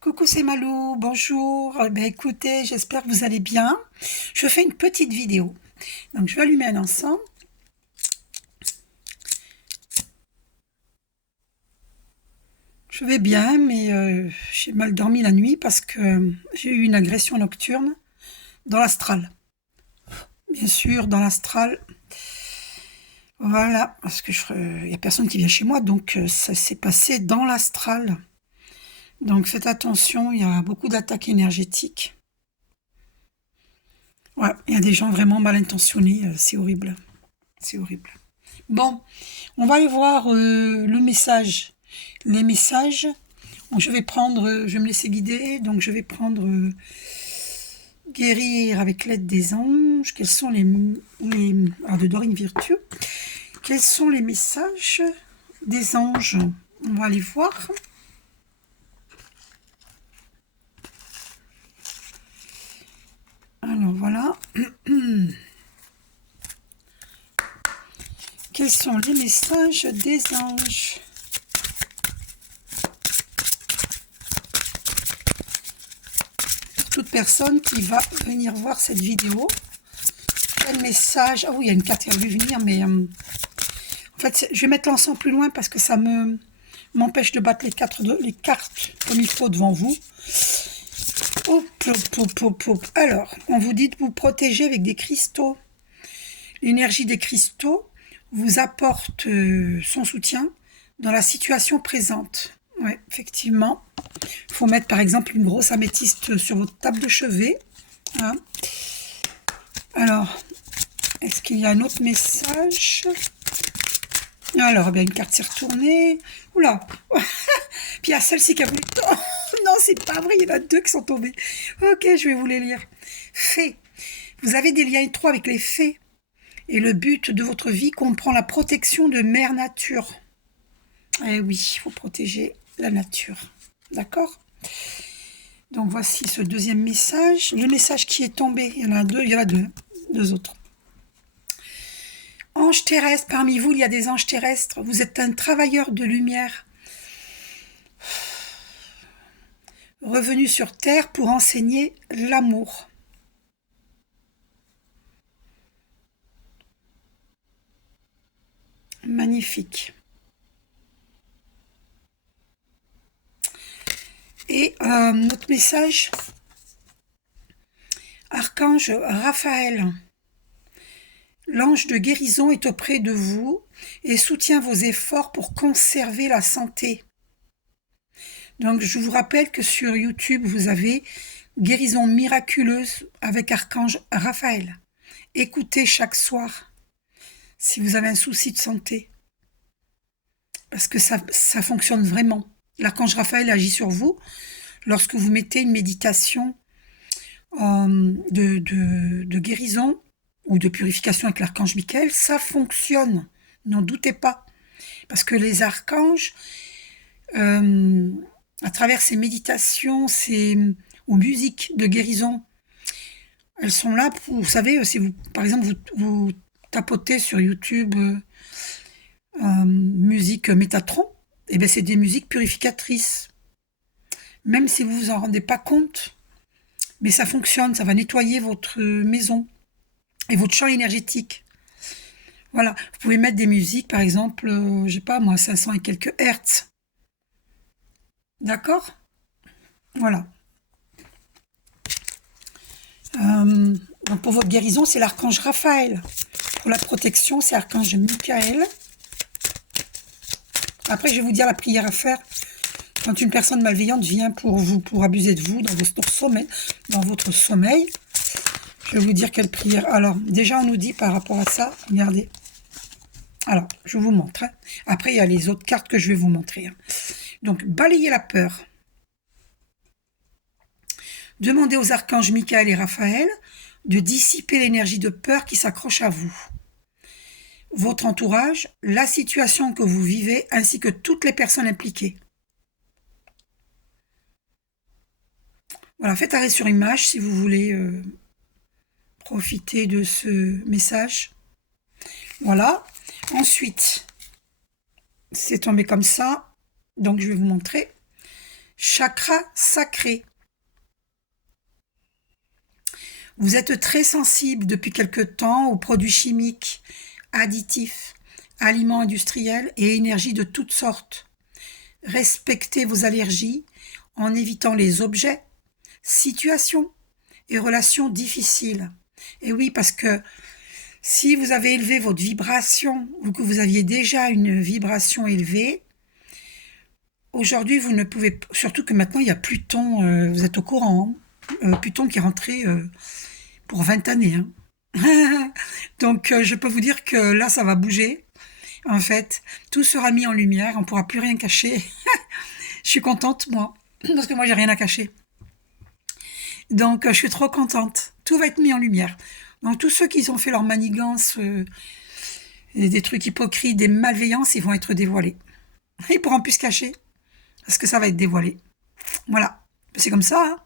Coucou, c'est Malou, bonjour. Écoutez, j'espère que vous allez bien. Je fais une petite vidéo. Donc, je vais allumer un encens. Je vais bien, mais j'ai mal dormi la nuit parce que j'ai eu une agression nocturne dans l'astral. Bien sûr, dans l'astral. Voilà, parce que il n'y a personne qui vient chez moi, donc ça s'est passé dans l'astral. Donc, faites attention, il y a beaucoup d'attaques énergétiques. Ouais, il y a des gens vraiment mal intentionnés, c'est horrible. C'est horrible. Bon, on va aller voir le message. Les messages. Donc, je vais me laisser guider. Donc, je vais prendre guérir avec l'aide des anges. Quels sont de Dorine Virtue. Quels sont les messages des anges? On va aller voir. Alors, voilà. Quels sont les messages des anges? Toute personne qui va venir voir cette vidéo, quel message? Ah oui, il y a une carte qui a vu venir, mais en fait, je vais mettre l'encens plus loin parce que ça m'empêche de battre les cartes comme il faut devant vous. Hop, hop, hop, hop, hop. Alors, on vous dit de vous protéger avec des cristaux. L'énergie des cristaux vous apporte son soutien dans la situation présente. Oui, effectivement. Il faut mettre par exemple une grosse améthyste sur votre table de chevet. Hein. Alors, est-ce qu'il y a un autre message? Alors, bien, une carte s'est retournée. Oula. Puis il y a celle-ci qui a voulu... Oh, non, c'est pas vrai, il y en a deux qui sont tombés. Ok, je vais vous les lire. Fées. Vous avez des liens étroits avec les fées. Et le but de votre vie comprend la protection de Mère Nature. Eh oui, il faut protéger la nature. D'accord? Donc voici ce deuxième message. Le message qui est tombé, il y en a deux autres. Anges terrestres, parmi vous, il y a des anges terrestres. Vous êtes un travailleur de lumière. Revenu sur Terre pour enseigner l'amour. Magnifique. Et notre message, Archange Raphaël. L'ange de guérison est auprès de vous et soutient vos efforts pour conserver la santé. Donc, je vous rappelle que sur YouTube, vous avez Guérison miraculeuse avec Archange Raphaël. Écoutez chaque soir si vous avez un souci de santé. Parce que ça fonctionne vraiment. L'archange Raphaël agit sur vous lorsque vous mettez une méditation de guérison ou de purification avec l'archange Michael. Ça fonctionne. N'en doutez pas. Parce que les archanges, à travers ces méditations, ou musiques de guérison, elles sont là pour, vous savez, si vous, par exemple, vous tapotez sur YouTube musique Métatron, et bien c'est des musiques purificatrices. Même si vous vous en rendez pas compte, mais ça fonctionne, ça va nettoyer votre maison et votre champ énergétique. Voilà, vous pouvez mettre des musiques, par exemple, je sais pas moi, 500 et quelques hertz. D'accord? Voilà. Donc pour votre guérison, c'est l'archange Raphaël. Pour la protection, c'est l'archange Michael. Après, je vais vous dire la prière à faire quand une personne malveillante vient pour abuser de vous dans votre sommeil. Je vais vous dire quelle prière. Alors, déjà, on nous dit par rapport à ça, regardez. Alors, je vous montre. Hein. Après, il y a les autres cartes que je vais vous montrer. Hein. Donc, balayez la peur. Demandez aux archanges Michael et Raphaël de dissiper l'énergie de peur qui s'accroche à vous. Votre entourage, la situation que vous vivez, ainsi que toutes les personnes impliquées. Voilà, faites arrêt sur image si vous voulez profiter de ce message. Voilà. Ensuite, c'est tombé comme ça. Donc, je vais vous montrer. chakra sacré. Vous êtes très sensible depuis quelque temps aux produits chimiques, additifs, aliments industriels et énergies de toutes sortes. Respectez vos allergies en évitant les objets, situations et relations difficiles. Et oui, parce que si vous avez élevé votre vibration ou que vous aviez déjà une vibration élevée, aujourd'hui vous ne pouvez, surtout que maintenant il y a Pluton, vous êtes au courant, hein, Pluton qui est rentré pour 20 années. Hein. Donc je peux vous dire que là ça va bouger. En fait, tout sera mis en lumière, on ne pourra plus rien cacher. Je suis contente, moi, parce que moi j'ai rien à cacher. Donc je suis trop contente. Tout va être mis en lumière. Donc tous ceux qui ont fait leur manigance, des trucs hypocrites, des malveillances, ils vont être dévoilés. Ils pourront plus se cacher, parce que ça va être dévoilé. Voilà, c'est comme ça. Hein.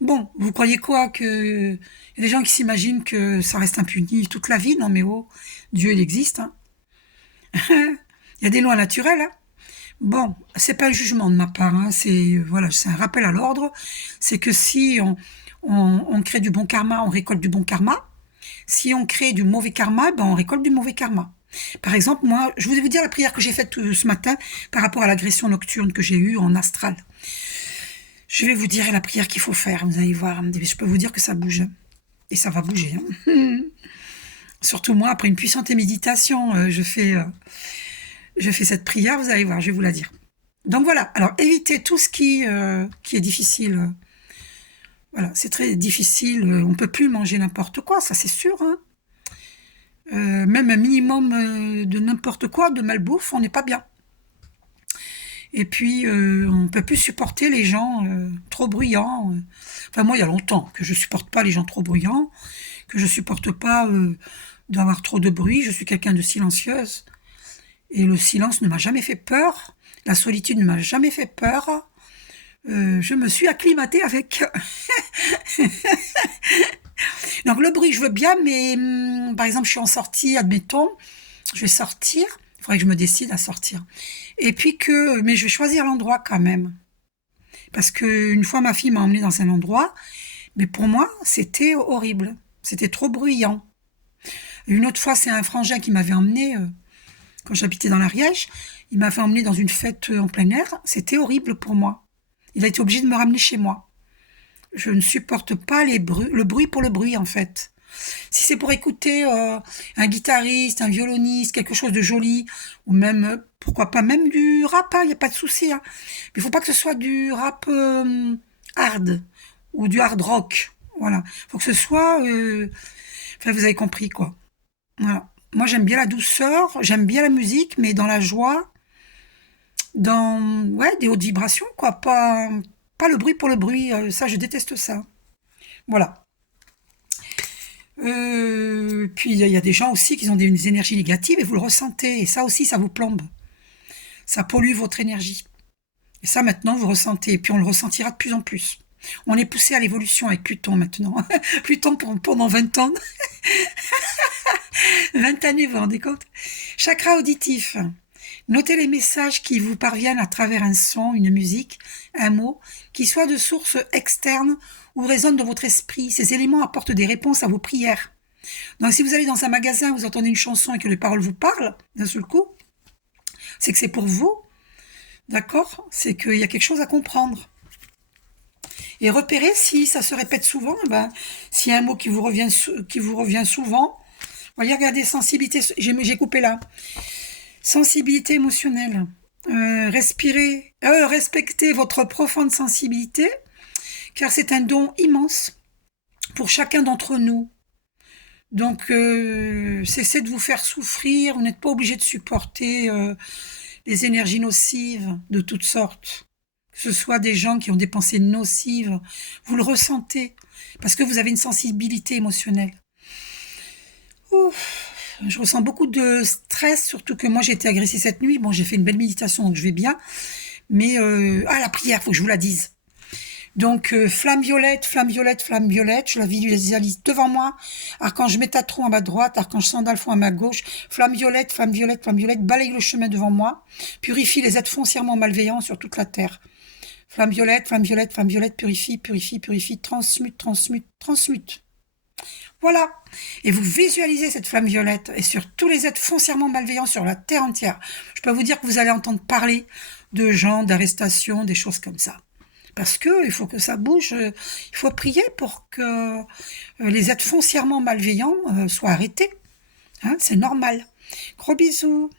Bon, vous croyez quoi que... Il y a des gens qui s'imaginent que ça reste impuni toute la vie. Non mais oh, Dieu il existe. Hein. Il y a des lois naturelles. Hein. Bon, c'est pas un jugement de ma part. Hein. C'est voilà, c'est un rappel à l'ordre. C'est que si on crée du bon karma, on récolte du bon karma. Si on crée du mauvais karma, ben on récolte du mauvais karma. Par exemple, moi, je voulais vous dire la prière que j'ai faite ce matin par rapport à l'agression nocturne que j'ai eue en astral. Je vais vous dire la prière qu'il faut faire, vous allez voir. Je peux vous dire que ça bouge. Et ça va bouger. Hein. Surtout moi, après une puissante méditation, je fais cette prière, vous allez voir, je vais vous la dire. Donc voilà, alors évitez tout ce qui est difficile. Voilà, c'est très difficile, on ne peut plus manger n'importe quoi, ça c'est sûr. Hein. Même un minimum de n'importe quoi, de malbouffe, on n'est pas bien. Et puis, on ne peut plus supporter les gens trop bruyants. Enfin, moi, il y a longtemps que je ne supporte pas les gens trop bruyants, que je ne supporte pas d'avoir trop de bruit. Je suis quelqu'un de silencieuse. Et le silence ne m'a jamais fait peur. La solitude ne m'a jamais fait peur. Je me suis acclimatée avec. Donc, le bruit, je veux bien, mais par exemple, je suis en sortie, admettons, je vais sortir. Il faudrait que je me décide à sortir. Et puis mais je vais choisir l'endroit quand même. Parce que une fois, ma fille m'a emmenée dans un endroit, mais pour moi, c'était horrible. C'était trop bruyant. Une autre fois, c'est un frangin qui m'avait emmené, quand j'habitais dans l'Ariège, il m'avait emmené dans une fête en plein air. C'était horrible pour moi. Il a été obligé de me ramener chez moi. Je ne supporte pas le bruit pour le bruit, en fait. Si c'est pour écouter un guitariste, un violoniste, quelque chose de joli, ou même, pourquoi pas, même du rap, il n'y a pas de souci. Hein. Mais il ne faut pas que ce soit du rap hard ou du hard rock. Voilà. Il faut que ce soit... Enfin, vous avez compris, quoi. Voilà. Moi, j'aime bien la douceur, j'aime bien la musique, mais dans la joie, dans des hautes vibrations, quoi. Pas le bruit pour le bruit. Ça, je déteste ça. Voilà. Puis il y a des gens aussi qui ont des énergies négatives et vous le ressentez. Et ça aussi, ça vous plombe. Ça pollue votre énergie. Et ça, maintenant, vous ressentez. Et puis on le ressentira de plus en plus. On est poussé à l'évolution avec Pluton maintenant. Pluton pendant 20 ans. 20 années, vous vous rendez compte? Chakra auditif. Notez les messages qui vous parviennent à travers un son, une musique, un mot, qui soit de source externe ou résonne dans votre esprit. Ces éléments apportent des réponses à vos prières. Donc si vous allez dans un magasin, vous entendez une chanson et que les paroles vous parlent d'un seul coup, c'est que c'est pour vous, d'accord? C'est qu'il y a quelque chose à comprendre. Et repérez si ça se répète souvent, s'il y a un mot qui vous revient souvent, voyez, regardez, sensibilité, j'ai coupé là. Sensibilité émotionnelle. Respectez votre profonde sensibilité, car c'est un don immense pour chacun d'entre nous. Donc, cessez de vous faire souffrir, vous n'êtes pas obligé de supporter les énergies nocives de toutes sortes. Que ce soit des gens qui ont des pensées nocives, vous le ressentez, parce que vous avez une sensibilité émotionnelle. Ouf. Je ressens beaucoup de stress, surtout que moi j'ai été agressée cette nuit. Bon, j'ai fait une belle méditation, donc je vais bien. Mais, la prière, faut que je vous la dise. Donc, flamme violette, flamme violette, flamme violette, je la visualise devant moi. Archange Métatron à ma droite, archange Sandalphon à ma gauche. Flamme violette, flamme violette, flamme violette, balaye le chemin devant moi. Purifie les êtres foncièrement malveillants sur toute la terre. Flamme violette, flamme violette, flamme violette, purifie, purifie, purifie, transmute, transmute, transmute. Voilà. Et vous visualisez cette flamme violette et sur tous les êtres foncièrement malveillants sur la terre entière. Je peux vous dire que vous allez entendre parler de gens, d'arrestations, des choses comme ça. Parce que il faut que ça bouge, il faut prier pour que les êtres foncièrement malveillants soient arrêtés. Hein, c'est normal. Gros bisous.